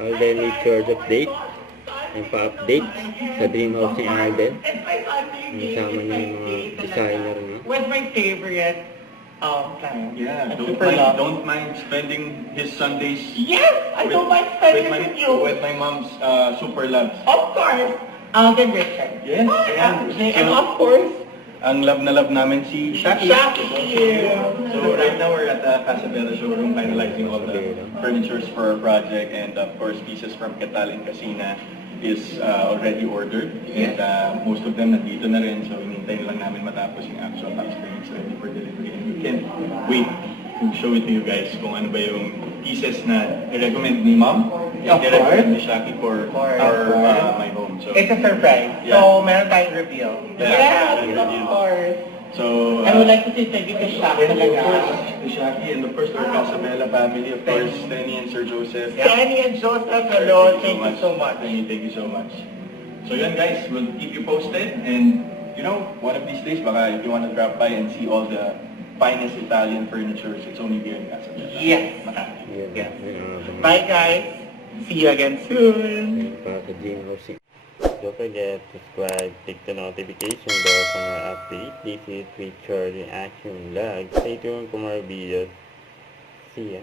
Alden with church update. Yung pa-update sa dream house ni Alden. Kasama niya yung mga designer na. What's my favorite client? Yeah, don't mind spending his Sundays. Yes, I don't mind spending with you. With my mom's super loves. Of course, Alden Richard. Yes, and of course, ang love na love namin si Shaki. So right now we're at the Casabella showroom finalizing all the furnitures for our project, and of course pieces from Ketal and Casina is already ordered, and most of them nandito na rin, so hinintay lang namin matapos yung actual box frames ready for delivery, and we can't wait to show it to you guys kung ano ba yung pieces na i-recommend ni Mom and i-recommend ni Shaki for my home. So it's a surprise. Yeah. So, meron tayong reveal. Yes, of course. So I would like to say thank you to Shaki. and of course, the Shaki and of course our Casabella family, of course, Lenny and Sir Joseph. Danny and Joseph, hello. Thank you so much. Lenny, thank you so much. So yun guys, we'll keep you posted, and you know, one of these days, baka if you want to drop by and see all the finest Italian furniture, it's only here in Casabella. Yes. Makati. Yes. Bye guys. See you again soon. Para sa dream house. Don't forget to subscribe, click the notification bell for more updates. This is Richard Reaction Vlog. Stay tuned for more videos. See ya.